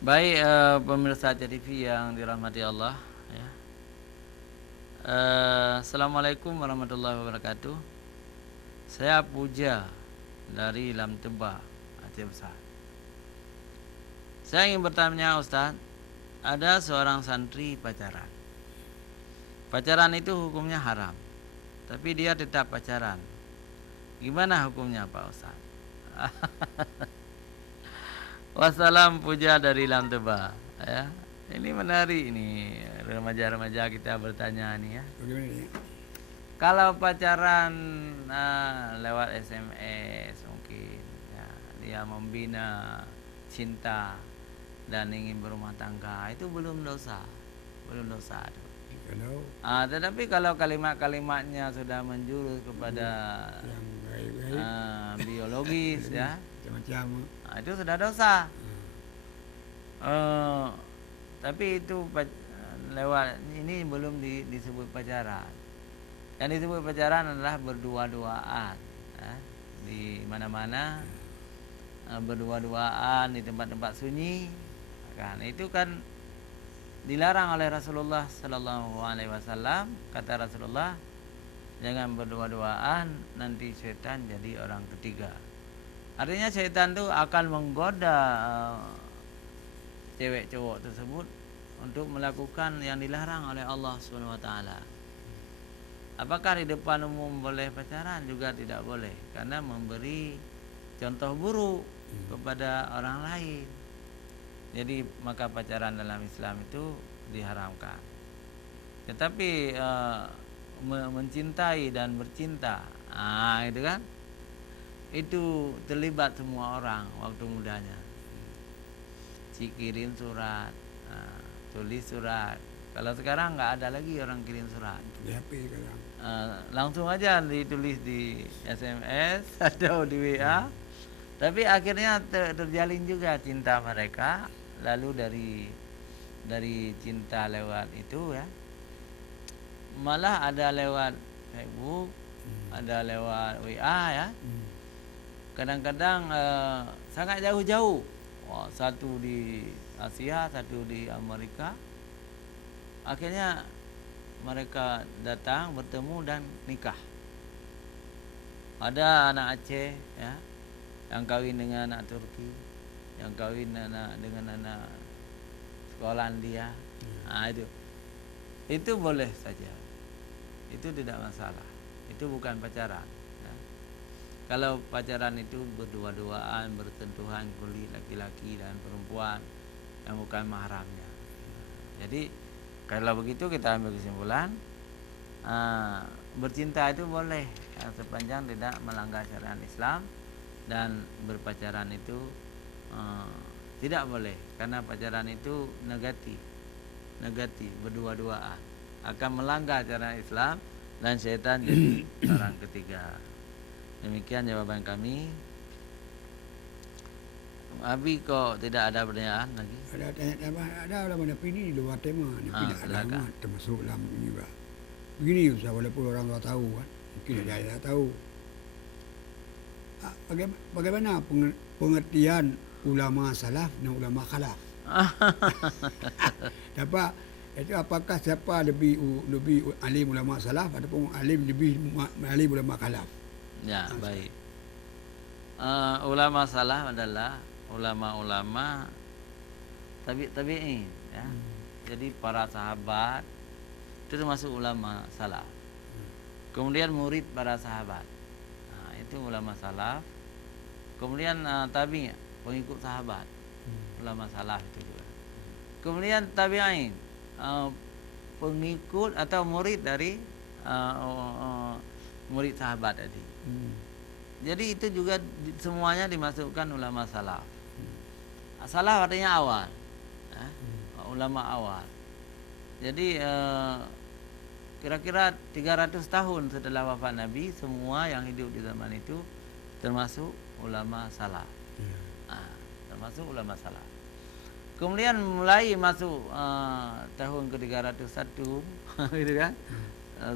Baik, pemirsa TV yang dirahmati Allah, ya. Assalamualaikum warahmatullahi wabarakatuh. Saya Puja dari Lam Tebak, Aceh Besar. Saya ingin bertanya, Ustaz, ada seorang santri pacaran. Pacaran itu hukumnya haram, tapi dia tetap pacaran. Gimana hukumnya, Pak Ustaz? Wassalam, Puja dari Lam Tebak, ya. Ini menarik ini, remaja-remaja kita bertanya nih, ya. Bagaimana ni? Kalau pacaran lewat SMS mungkin, ya, dia membina cinta dan ingin berumah tangga, itu belum dosa, belum dosa. Kalau Tetapi kalau kalimat-kalimatnya sudah menjurus kepada yang baik-baik biologis, ya, macam-macam. itu sudah dosa. Eh, tapi itu lewat ini belum disebut pacaran. Yang disebut pacaran adalah berdua-duaan, ya. Di mana-mana berdua-duaan di tempat-tempat sunyi, kan itu kan dilarang oleh Rasulullah Sallallahu Alaihi Wasallam. Kata Rasulullah, jangan berdua-duaan, nanti setan jadi orang ketiga. Artinya setan itu akan menggoda cewek cowok tersebut untuk melakukan yang dilarang oleh Allah Subhanahu wa taala. Apakah di depan umum boleh pacaran? Juga tidak boleh, karena memberi contoh buruk kepada orang lain. Jadi maka pacaran dalam Islam itu diharamkan. Tetapi mencintai dan bercinta, itu kan, itu terlibat semua orang waktu mudanya. Kirim surat, tulis surat. Kalau sekarang nggak ada lagi orang kirim surat. Di HP sekarang. Langsung aja ditulis di SMS atau di WA. Tapi akhirnya terjalin juga cinta mereka. Lalu dari cinta lewat itu, ya, malah ada lewat Facebook, ada lewat WA, ya. Kadang-kadang sangat jauh-jauh. Satu di Asia, satu di Amerika. Akhirnya mereka datang, bertemu dan nikah. Ada anak Aceh, ya, yang kawin dengan anak Turki, yang kawin dengan anak Skotlandia. Itu boleh saja, itu tidak masalah, itu bukan pacaran, ya. Kalau pacaran itu berdua-duaan, bersentuhan kulit laki-laki dan perempuan yang bukan mahramnya. Jadi kalau begitu kita ambil kesimpulan, bercinta itu boleh, ya, sepanjang tidak melanggar syariat Islam. Dan berpacaran itu tidak boleh, karena pacaran itu negatif, berdua-duaan akan melanggar syariat Islam dan setan jadi orang ketiga. Demikian jawaban kami. Abi, kok tidak ada pertanyaan lagi? Ada tanya ada mana ini di luar tema ni tidak ada Silakan. amat termasuk dalam ini juga. Begini Ustaz, walaupun orang luar tahu kan, mungkin ada yang tak tahu. Bagaimana pengertian ulama salaf dan ulama khalaf? Dapat itu apakah siapa lebih alim ulama salaf ataupun lebih alim ulama khalaf? Ya, baik. Ulama salaf adalah ulama-ulama tabi'in, ya. Jadi para sahabat itu termasuk ulama salaf. Kemudian murid para sahabat, itu ulama salaf. Kemudian tabi', pengikut sahabat, ulama salaf itu juga. Kemudian tabi'in, pengikut atau murid dari murid sahabat tadi. Jadi itu juga semuanya dimasukkan ulama salaf. Salaf artinya awal, ya, ulama awal. Jadi kira-kira 300 tahun setelah wafat Nabi, semua yang hidup di zaman itu termasuk ulama salaf. Termasuk ulama salaf. Kemudian mulai masuk tahun ke-301 gitu kan,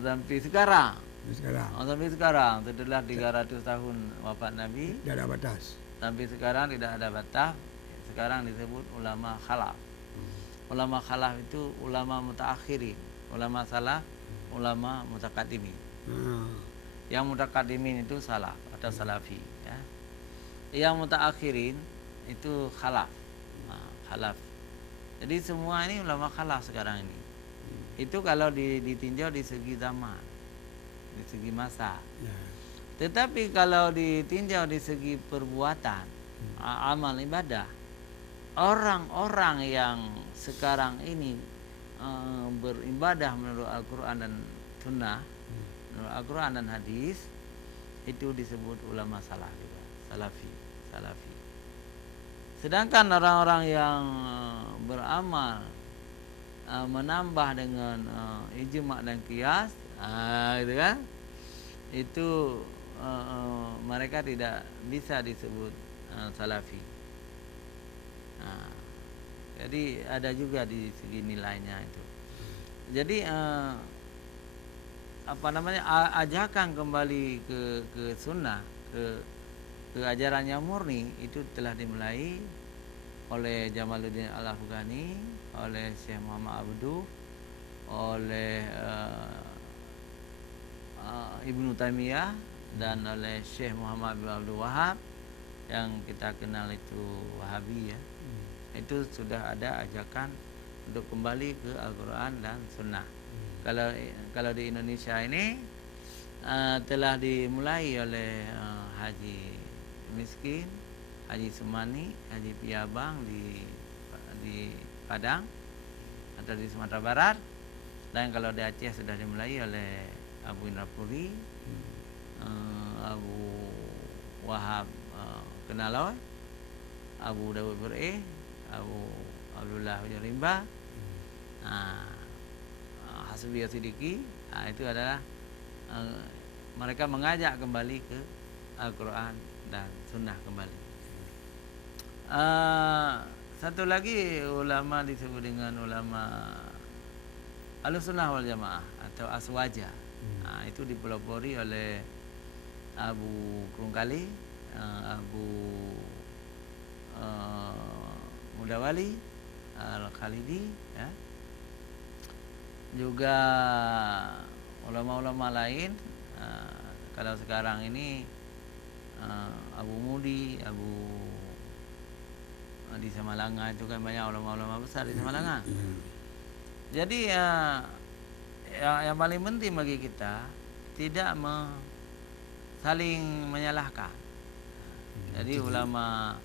sampai sekarang. Sampai sekarang setelah 300 tahun wafat Nabi, Tidak ada batas. sampai sekarang tidak ada batas. sekarang disebut ulama khalaf. Ulama khalaf itu ulama mutaakhirin, ulama salaf, ulama mutakaddimin. Yang mutakaddimin itu salaf atau salafi, ya. Yang mutaakhirin itu khalaf. Khalaf. Jadi semua ini ulama khalaf sekarang ini. Itu kalau ditinjau di segi zaman, di segi masa. Tetapi kalau ditinjau di segi perbuatan, amal ibadah, orang-orang yang sekarang ini beribadah menurut Al-Quran dan Sunnah, menurut Al-Quran dan hadis, itu disebut ulama salaf juga, salafi. Sedangkan orang-orang yang beramal menambah dengan ijma' dan qiyas, gitu kan, itu mereka tidak bisa disebut salafi. Jadi ada juga di segi nilainya itu. Jadi ajakan kembali ke sunnah, ke ajaran yang murni itu telah dimulai oleh Jamaluddin Al-Afghani, oleh Syekh Muhammad Abduh, oleh Ibnu Taimiyah, dan oleh Syekh Muhammad bin Abdul Wahab yang kita kenal itu Wahabi, ya. Itu sudah ada ajakan untuk kembali ke Al-Quran dan Sunnah. Kalau di Indonesia ini telah dimulai oleh Haji Miskin, Haji Sumani, Haji Piabang di Padang atau di Sumatera Barat, dan kalau di Aceh sudah dimulai oleh Abu Indrapuri, Abu Wahab Kenaloy, Abu Dawud Bur'eh, Abu Abdullah Hujarimba, Hasbiyah Siddiqi. Itu adalah mereka mengajak kembali ke Al-Quran dan Sunnah kembali. Satu lagi ulama disebut dengan ulama Ahlussunnah wal Jamaah atau Aswaja. Itu dipelopori oleh Abu Krungkali, Abu Mudawali Al-Khalidi, ya. Juga ulama-ulama lain. Kalau sekarang ini Abu Mudi, di Samalanga itu kan banyak ulama-ulama besar di Samalanga. Jadi yang paling penting bagi kita tidak saling menyalahkan. Jadi ulama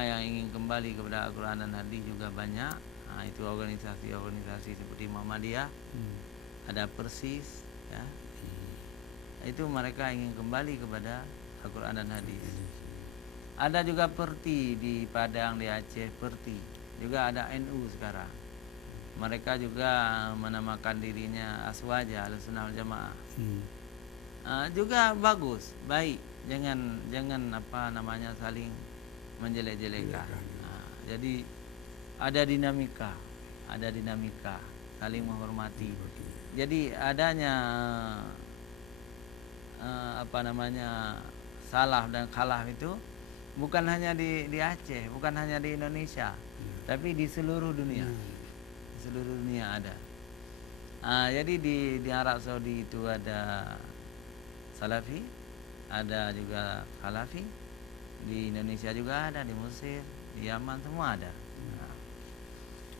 yang ingin kembali kepada Al-Quran dan hadis juga banyak. Itu organisasi seperti Muhammadiyah, ada Persis, ya. Itu mereka ingin kembali kepada Al-Quran dan hadis. Ada juga Perti di Padang, di Aceh, Perti. Juga ada NU sekarang. Mereka juga menamakan dirinya Aswaja, Ahlussunnah wal Jamaah. Juga bagus, baik. Jangan saling menjelek-jelekan. Jadi ada dinamika, saling menghormati. Jadi adanya salaf dan khalaf itu bukan hanya di Aceh, bukan hanya di Indonesia, tapi di seluruh dunia. Di seluruh dunia ada. Jadi di Arab Saudi itu ada salafi, ada juga khalafi. Di Indonesia juga ada, di Mesir, di Yaman, semua ada.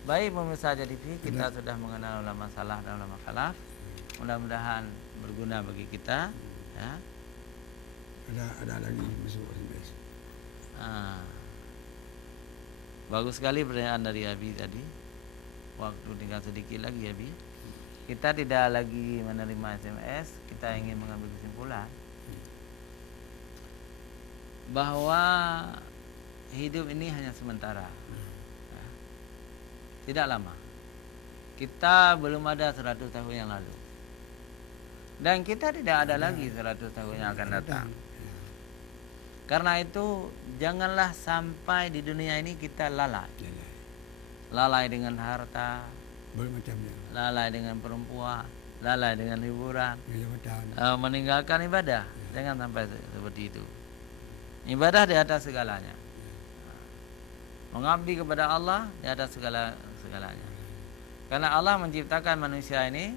Baik pemirsa Jadi kita sudah mengenal ulama salaf dan ulama khalaf. Mudah-mudahan berguna bagi kita, ya. Ada lagi masuk SMS. Bagus sekali pertanyaan dari Abi tadi. Waktu tinggal sedikit lagi, Abi. Kita tidak lagi menerima SMS. Kita ingin mengambil kesimpulan bahwa hidup ini hanya sementara, ya. Tidak lama. Kita belum ada 100 tahun yang lalu, dan kita tidak ada lagi 100 tahun yang akan datang. Karena itu janganlah sampai di dunia ini kita lalai dengan harta, lalai dengan perempuan, lalai dengan hiburan, meninggalkan ibadah. Jangan sampai seperti itu. Ibadah di atas segalanya. Mengabdi kepada Allah di atas segalanya. Karena Allah menciptakan manusia ini,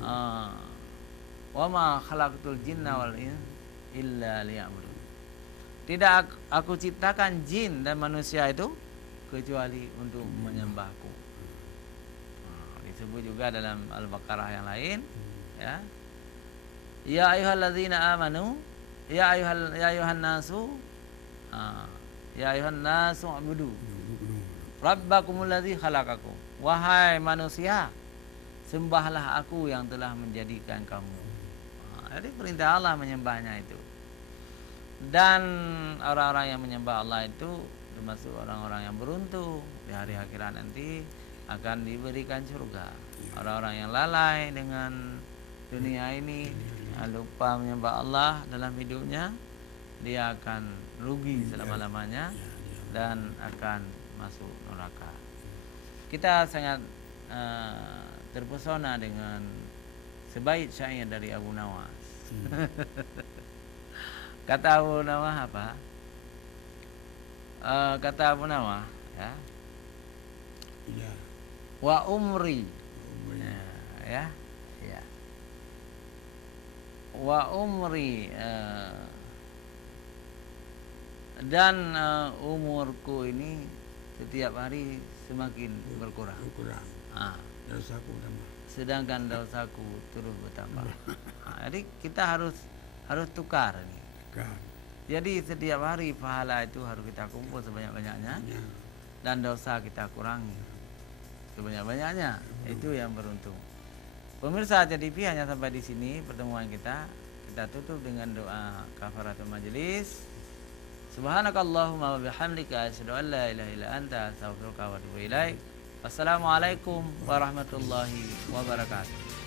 wa ma khalaqtul jinna wal insa illa liya'budun. Tidak aku ciptakan jin dan manusia itu kecuali untuk menyembahku. Disebut juga dalam Al-Baqarah yang lain, ya. Ya ayyuhalladzina amanu, ya ayuhan nasu, ya ayuhan nasu ubudu rabbakumul ladzi khalaqakum. Wahai manusia, sembahlah aku yang telah menjadikan kamu. Jadi perintah Allah menyembahnya itu. Dan orang-orang yang menyembah Allah itu termasuk orang-orang yang beruntung, di hari akhirat nanti akan diberikan surga. Orang-orang yang lalai dengan dunia ini, lupa menyembah Allah dalam hidupnya, dia akan rugi selama-lamanya dan akan masuk neraka. Kita sangat terpesona dengan sebaik syair dari Abu Nawas. Kata Abu Nawas apa? Kata Abu Nawas, ya. Ya. Wa umri. Ya. Wa umri, dan umurku ini setiap hari semakin berkurang. Dosaku tambah. Sedangkan dosaku terus bertambah. Jadi kita harus tukar ini. Jadi setiap hari pahala itu harus kita kumpul sebanyak-banyaknya, dan dosa kita kurangi sebanyak-banyaknya. Itu yang beruntung. Pemirsa TV, hanya sampai di sini pertemuan kita. Kita tutup dengan doa kafaratul majelis. Subhanakallahumma wa bihamdika asyhadu an la ilaha illa anta astaghfiruka wa atubu ilaik. Wassalamualaikum warahmatullahi wabarakatuh.